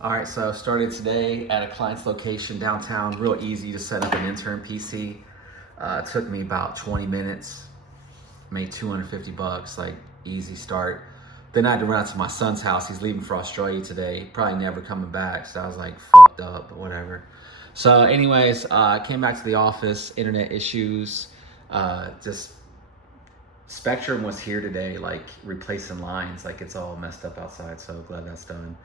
All right, so I started today at a client's location downtown. Real easy to set up an intern PC. It took me about 20 minutes, made 250 bucks, like easy start. Then I had to run out to my son's house. He's leaving for Australia today, probably never coming back. So I was like, fucked up, but whatever. So, anyways, I came back to the office, internet issues, just Spectrum was here today, like replacing lines, like it's all messed up outside. So glad that's done.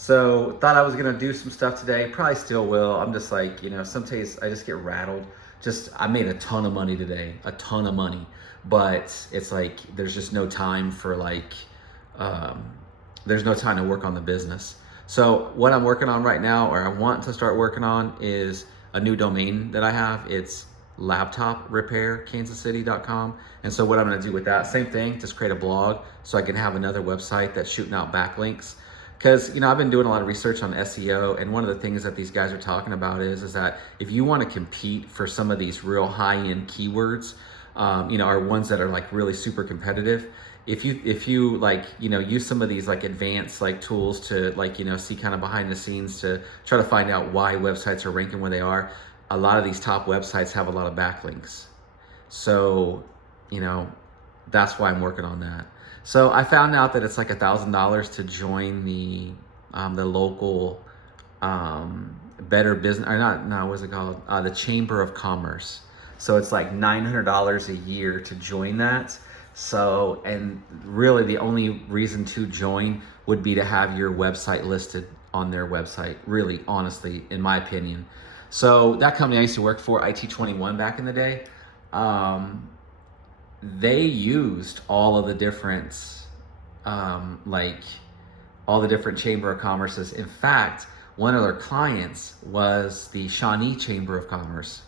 So thought I was gonna do some stuff today. Probably still will. I'm just like, some days I just get rattled. I made a ton of money today, a ton of money, but it's like there's just no time for um, there's no time to work on the business. So what I'm working on right now, or I want to start working on, is a new domain that I have. It's laptoprepairkansascity.com. And so what I'm going to do with that, same thing, just create a blog so I can have another website that's shooting out backlinks. Because I've been doing a lot of research on SEO, and one of the things that these guys are talking about is that if you want to compete for some of these real high-end keywords, are ones that are like really super competitive. If you like use some of these like advanced like tools to see kind of behind the scenes to try to find out why websites are ranking where they are, a lot of these top websites have a lot of backlinks. So, that's why I'm working on that. So I found out that it's like $1,000 to join the local Better Business, or not, no, what's it called? The Chamber of Commerce. So it's like $900 a year to join that. So, and really the only reason to join would be to have your website listed on their website, really, honestly, in my opinion. So that company I used to work for, IT21 back in the day, they used all of the different, all the different Chamber of Commerces. In fact, one of their clients was the Shawnee Chamber of Commerce.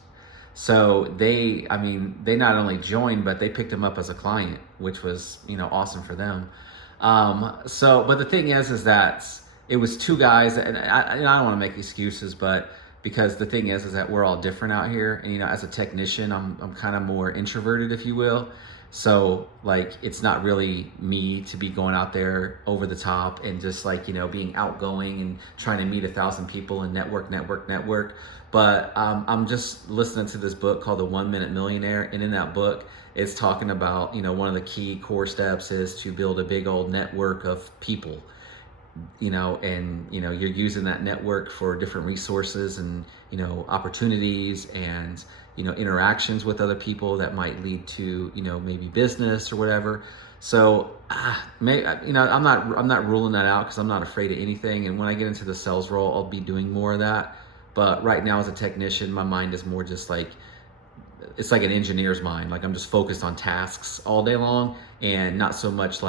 So they not only joined, but they picked him up as a client, which was, awesome for them. But the thing is that it was two guys, and I don't want to make excuses, but because the thing is that we're all different out here, and as a technician, I'm kind of more introverted, if you will. So like it's not really me to be going out there over the top and just being outgoing and trying to meet 1,000 people and network. But I'm just listening to this book called The 1 Minute Millionaire, and in that book it's talking about one of the key core steps is to build a big old network of people. You're using that network for different resources and opportunities and interactions with other people that might lead to maybe business or whatever. So I'm not ruling that out, because I'm not afraid of anything, and when I get into the sales role I'll be doing more of that. But right now as a technician, my mind is more just like, it's like an engineer's mind. Like I'm just focused on tasks all day long, and not so much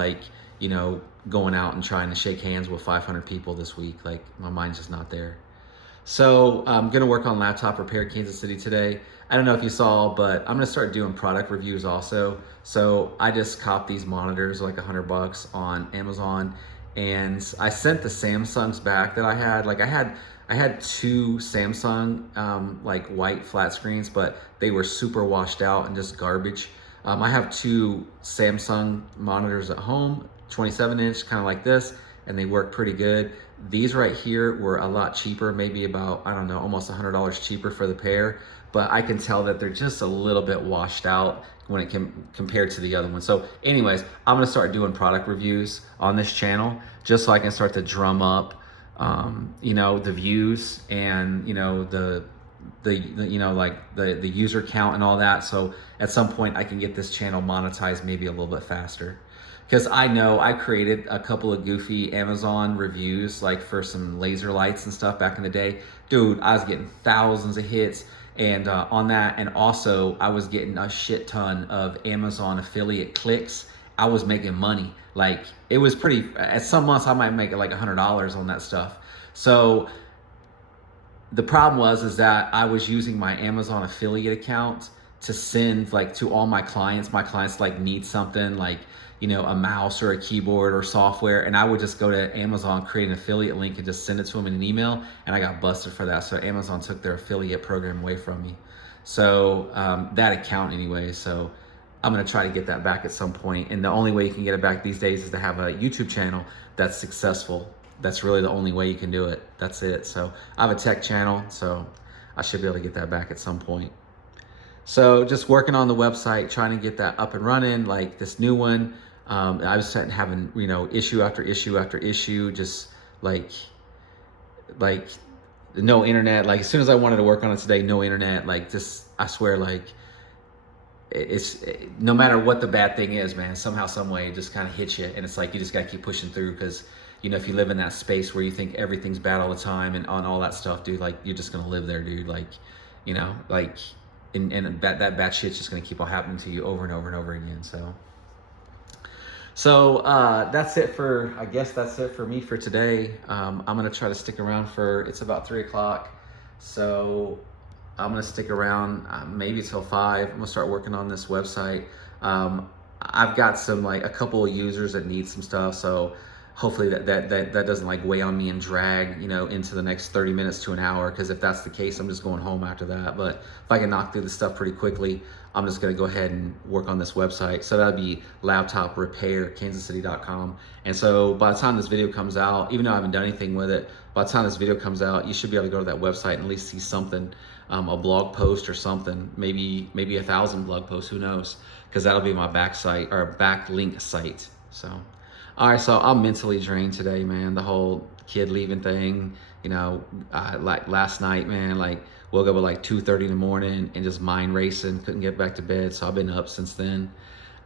going out and trying to shake hands with 500 people this week. Like my mind's just not there. So I'm gonna work on Laptop Repair Kansas City today. I don't know if you saw, but I'm gonna start doing product reviews also. So I just copped these monitors like $100 on Amazon, and I sent the Samsungs back that I had. I had two Samsung white flat screens, but they were super washed out and just garbage. I have two Samsung monitors at home, 27-inch, kind of like this, and they work pretty good. These right here were a lot cheaper, maybe about, I don't know, almost $100 cheaper for the pair, but I can tell that they're just a little bit washed out when it compared to the other one. So anyways, I'm gonna start doing product reviews on this channel just so I can start to drum up the views and the user count and all that. So at some point I can get this channel monetized maybe a little bit faster. Because I know I created a couple of goofy Amazon reviews, like for some laser lights and stuff back in the day. Dude, I was getting thousands of hits and on that. And also I was getting a shit ton of Amazon affiliate clicks. I was making money. Like it was pretty, at some months I might make like $100 on that stuff. So the problem is that I was using my Amazon affiliate account to send to all my clients. My clients need something a mouse or a keyboard or software, and I would just go to Amazon, create an affiliate link, and just send it to them in an email, and I got busted for that. So Amazon took their affiliate program away from me. So that account anyway. So I'm gonna try to get that back at some point, and the only way you can get it back these days is to have a YouTube channel that's successful. that's really the only way you can do it. That's it. So I have a tech channel, so I should be able to get that back at some point. So just working on the website, trying to get that up and running, like this new one. I was having, issue after issue after issue, just like no internet. Like as soon as I wanted to work on it today, no internet. Like just, I swear, like no matter what the bad thing is, man, somehow, some way, it just kind of hits you, and it's like you just got to keep pushing through, because if you live in that space where you think everything's bad all the time and on all that stuff, dude, like you're just gonna live there, dude. Like, like, and that bad shit's just gonna keep on happening to you over and over and over again. So that's it for, I guess that's it for me for today. I'm gonna try to stick around for, it's about 3 o'clock, so I'm gonna stick around maybe till 5. I'm gonna start working on this website. I've got some, like, a couple of users that need some stuff, so hopefully that doesn't like weigh on me and drag into the next 30 minutes to an hour, because if that's the case, I'm just going home after that. But if I can knock through the stuff pretty quickly, I'm just going to go ahead and work on this website. So that'd be laptoprepairkansascity.com. And so by the time this video comes out, even though I haven't done anything with it, by the time this video comes out, you should be able to go to that website and at least see something, a blog post or something, maybe 1,000 blog posts, who knows, because that'll be my backlink site. So all right, so I'm mentally drained today, man. The whole kid leaving thing, like last night, man, like woke up at like 2:30 in the morning and just mind racing, couldn't get back to bed. So I've been up since then.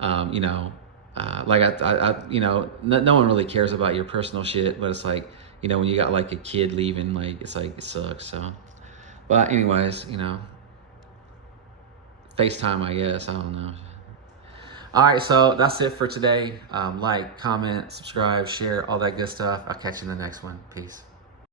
No one really cares about your personal shit, but it's like, when you got like a kid leaving, like, it's like, it sucks. So, but anyways, FaceTime, I guess, I don't know. All right, so that's it for today. Like, comment, subscribe, share, all that good stuff. I'll catch you in the next one. Peace.